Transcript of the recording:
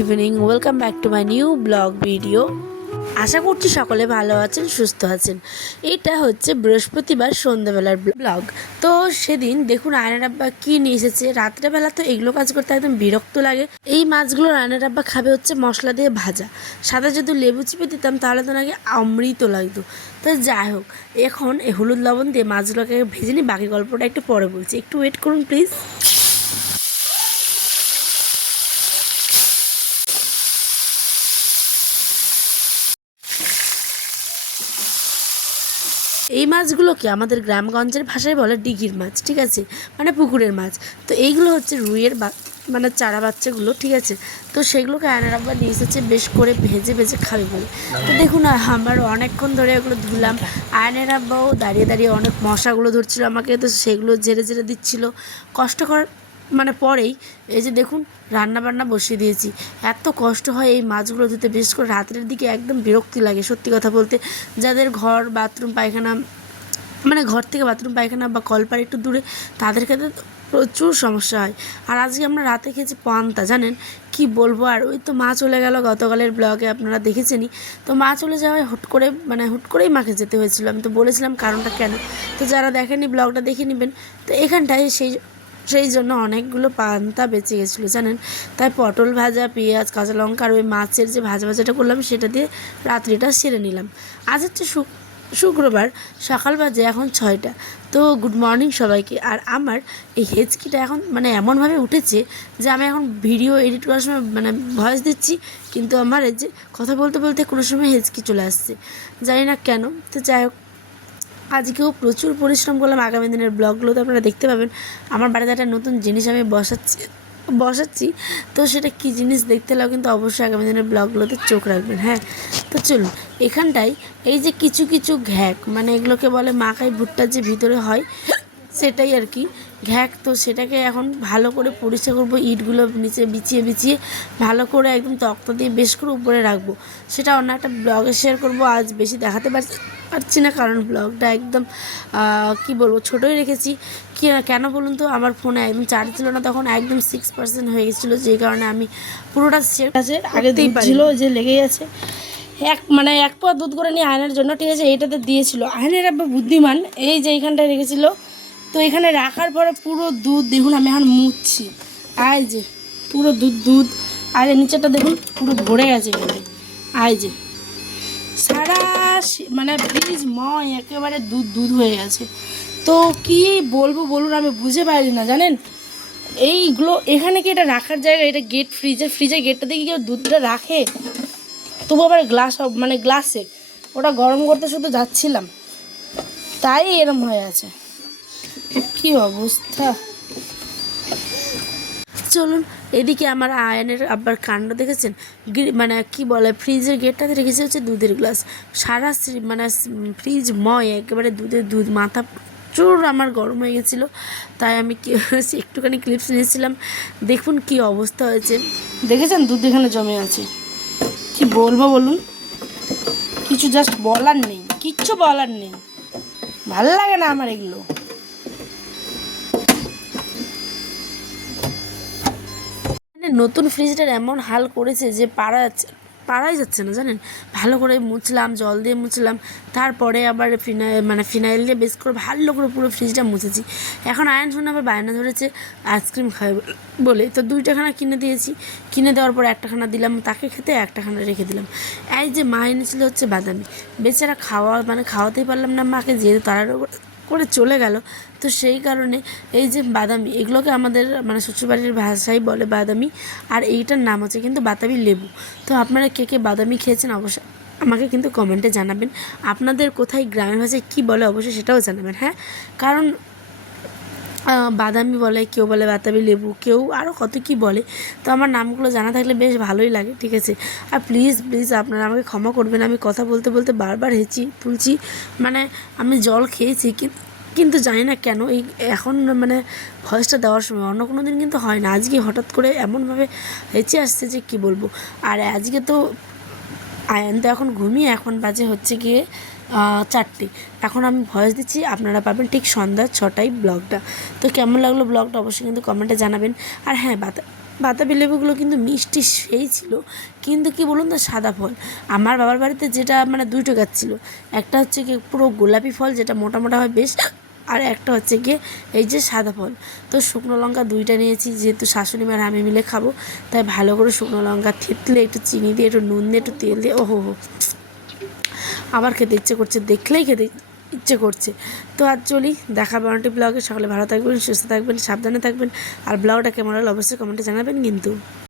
Evening, welcome back to my new blog video. আশা করছি সকলে ভালো আছেন, সুস্থ আছেন। এটা হচ্ছে বৃহস্পতিবার সন্ধ্যাবেলার ব্লগ। তো সেদিন দেখুন আয়নার আব্বা কী নিয়ে এসেছে। রাত্রেবেলা তো এগুলো কাজ করতে একদম বিরক্ত লাগে। এই মাছগুলো আয়নার আব্বা খাবে হচ্ছে মশলা দিয়ে ভাজা। সাদা যদি লেবু চিপে দিতাম তাহলে তো নাকি অমৃত লাগতো। তো যাই হোক, এখন এই হলুদ লবণ দিয়ে মাছগুলোকে ভেজে নিই। বাকি গল্পটা একটু পরে বলছি, একটু ওয়েট করুন প্লিজ। এই মাছগুলোকে আমাদের গ্রামগঞ্জের ভাষায় বলে ডিঘির মাছ, ঠিক আছে, মানে পুকুরের মাছ। তো এইগুলো হচ্ছে রুইয়ের মানে চারা বাচ্চাগুলো, ঠিক আছে। তো সেগুলোকে আয়নার আব্বা নিয়ে এসেছে বেশ করে ভেজে ভেজে খাবে বলে। তো দেখুন আমার অনেকক্ষণ ধরে এগুলো ধুলাম। আয়নার আব্বাও দাঁড়িয়ে দাঁড়িয়ে অনেক মশাগুলো ধরছিল আমাকে, তো সেগুলো ঝেড়ে ঝেড়ে দিচ্ছিল কষ্টকর। মানে পরেই এই যে দেখুন রান্না বান্না বসিয়ে দিয়েছি। এত কষ্ট হয় এই মাছগুলো ধুতে, বিশেষ করে রাতের দিকে একদম বিরক্তি লাগে সত্যি কথা বলতে। যাদের ঘর বাথরুম পায়খানা, মানে ঘর থেকে বাথরুম পায়খানা বা কলপার একটু দূরে, তাদের ক্ষেত্রে প্রচুর সমস্যা হয়। আর আজকে আমরা রাতে খেয়েছি পান্তা, জানেন কি বলবো। আর ওই তো মা চলে গেল গতকালের ব্লগে আপনারা দেখেছেনই। তো মা চলে যাওয়ায় হুট করেই মাকে যেতে হয়েছিল। আমি তো বলেছিলাম কারণটা কেন, তো যারা দেখেনি ব্লগটা দেখে নেবেন। তো এখানটায় সেই জন্য অনেকগুলো পান্তা বেঁচে গেছিলো জানেন। তাই পটল ভাজা, পেঁয়াজ, কাঁচা লঙ্কা আর ওই মাছের যে ভাজাটা করলাম সেটা দিয়ে রাত্রিটা সেরে নিলাম। আজ হচ্ছে শুক্রবার, সকাল বাজে এখন 6টা। তো গুড মর্নিং সবাইকে। আর আমার এই হেঁচকিটা এখন মানে এমনভাবে উঠেছে যে আমি এখন ভিডিও এডিট করার সময় মানে ভয়েস দিচ্ছি, কিন্তু আমার এই যে কথা বলতে বলতে কোনো সময় হেঁচকি চলে আসছে, জানি না কেন। তো যাই হোক, আজকেও প্রচুর পরিশ্রম করলাম। আগামী দিনের ব্লগগুলোতে আপনারা দেখতে পাবেন। আমার বাড়িতে একটা নতুন জিনিস আমি বসাচ্ছি। তো সেটা কী জিনিস দেখতে হলেও কিন্তু অবশ্যই আগামী দিনের ব্লগগুলোতে চোখ রাখবেন। হ্যাঁ, তো চলুন। এখানটায় এই যে কিছু কিছু ঘ্যাক, মানে এগুলোকে বলে মাকাই ভুট্টার যে ভিতরে হয় সেটাই আর কি ঘ্যাক। তো সেটাকে এখন ভালো করে পরিষ্কার করবো, ইটগুলো নিচে বিছিয়ে বিছিয়ে ভালো করে একদম তক্তা দিয়ে বেশ করে উপরে রাখবো। সেটা অন্য একটা ব্লগে শেয়ার করবো। আজ বেশি দেখাতে পারছি না, কারণ ব্লগটা একদম কি বলবো ছোটোই রেখেছি। কেন বলুন তো, আমার ফোনে একদম চার্জ ছিল না তখন, একদম 6% হয়ে গেছিলো, যে কারণে আমি পুরোটা শেয়ার আগেতেই ছিল যে লেগেই আছে। এক পোয়া দুধ করে নিয়ে আয়নার জন্য, ঠিক আছে, এইটাতে দিয়েছিল। আয়নার আব্বা বুদ্ধিমান, এই যে এইখানটায় রেখেছিল। তো এখানে রাখার পরে পুরো দুধ দেখুন আমি এখন মুছছি। আয় যে পুরো দুধ আর নিচেটা দেখুন পুরো ভরে গেছে এখানে। আয় যে সারা মানে ফ্রিজ একেবারে দুধ হয়ে গেছে। তো কি বলবো বলুন, আমি বুঝে পারি না জানেন। এইগুলো এখানে কি এটা রাখার জায়গা? এটা গেট, ফ্রিজের গেটটা দিয়ে কেউ দুধটা রাখে? তবু আবার গ্লাসে ওটা গরম করতে শুধু যাচ্ছিলাম, তাই এরম হয়ে আছে। কি অবস্থা। চলুন, এদিকে আমার আয়নের আব্বার কাণ্ড দেখেছেন। মানে কি বলে, ফ্রিজের গেটটাতে রেখেছে হচ্ছে দুধের গ্লাস। সারা মানে ফ্রিজ একেবারে দুধ। মাথা প্রচুর আমার গরম হয়ে গেছিলো। তাই আমি কি একটুখানি ক্লিপস নিয়েছিলাম। দেখুন কি অবস্থা হয়েছে, দেখেছেন দুধ এখানে জমে আছে। কি বলবো বলুন, কিছু জাস্ট বলার নেই, কিচ্ছু বলার নেই। ভালো লাগে না আমার এগুলো। নতুন ফ্রিজটার এমন হাল করেছে যে পারাই যাচ্ছে না জানেন। ভালো করে মুছলাম, জল দিয়ে মুছলাম, তারপরে আবার ফিনাইল দিয়ে বেশ করে ভালো করে পুরো ফ্রিজটা মুছেছি। এখন আয়ন শুনে আবার বায়না ধরেছে আইসক্রিম খাবে বলে। তো 2টাখানা কিনে দিয়েছি। কিনে দেওয়ার পর 1টাখানা দিলাম তাকে খেতে, 1টাখানা রেখে দিলাম। এই যে মা এনেছিল হচ্ছে বাদামি, বেচারা খাওয়াতেই পারলাম না মাকে, যেহেতু তাড়াহুড়ো করে চলে গেল। তো সেই কারণে এই যে বাদামি, এগুলোকে আমাদের মানে শ্বশুরবাড়ির ভাষায় বলে বাদামি, আর এইটার নাম হচ্ছে কিন্তু বাতাবি লেবু। তো আপনারা কে কে বাদামি খেয়েছেন অবশ্যই আমাকে কিন্তু কমেন্টে জানাবেন। আপনাদের কোথায় গ্রামের ভাষায় কী বলে অবশ্যই সেটাও জানাবেন। হ্যাঁ, কারণ বাদামি বলে, কেউ বলে বাতাবি লেবু, কেউ আরও কত কী বলে। তো আমার নামগুলো জানা থাকলে বেশ ভালোই লাগে, ঠিক আছে। আর প্লিজ আপনারা আমাকে ক্ষমা করবেন, আমি কথা বলতে বলতে বারবার তুলছি। মানে আমি জল খেয়েছি কিন্তু জানি না কেন এই এখন মানে ভয়েসটা দেওয়ার সময়, অন্য কোনো দিন কিন্তু হয় না। আজকে হঠাৎ করে এমনভাবে হেঁচে আসছে যে কী বলবো। আর আজকে তো আয়ান তো এখন ঘুমিয়ে, এখন বাজে হচ্ছে গিয়ে 4টে। এখন আমি ভয়েস দিচ্ছি, আপনারা পাবেন ঠিক সন্ধ্যা 6টায় ব্লগটা। তো কেমন লাগলো ব্লগটা অবশ্যই কিন্তু কমেন্টে জানাবেন। আর হ্যাঁ, বাতাবি লেবুগুলো কিন্তু মিষ্টি সেই ছিল, কিন্তু কি বলুন তো, সাদা ফল। আমার বাবার বাড়িতে যেটা মানে দুটো গাছ ছিল, একটা হচ্ছে কি পুরো গোলাপি ফল যেটা মোটা মোটা হয় বেশ, আর একটা হচ্ছে গিয়ে এই যে সাদা ফল। তো শুকনো লঙ্কা দুইটা নিয়েছি, যেহেতু শাশুড়ি মার আমি মিলে খাবো, তাই ভালো করে শুকনো লঙ্কা থেতলে একটু চিনি দিয়ে একটু নুন দিয়ে একটু তেল দিয়ে, ওহো হো, আবার খেতে ইচ্ছে করছে, দেখলেই খেতে ইচ্ছে করছে। তো আর চলি, দেখা বানাটি ব্লগে। সকলে ভালো থাকবেন, সুস্থ থাকবেন, সাবধানে থাকবেন। আর ব্লগটা কেমন হলো অবশ্যই কমেন্টে জানাবেন কিন্তু।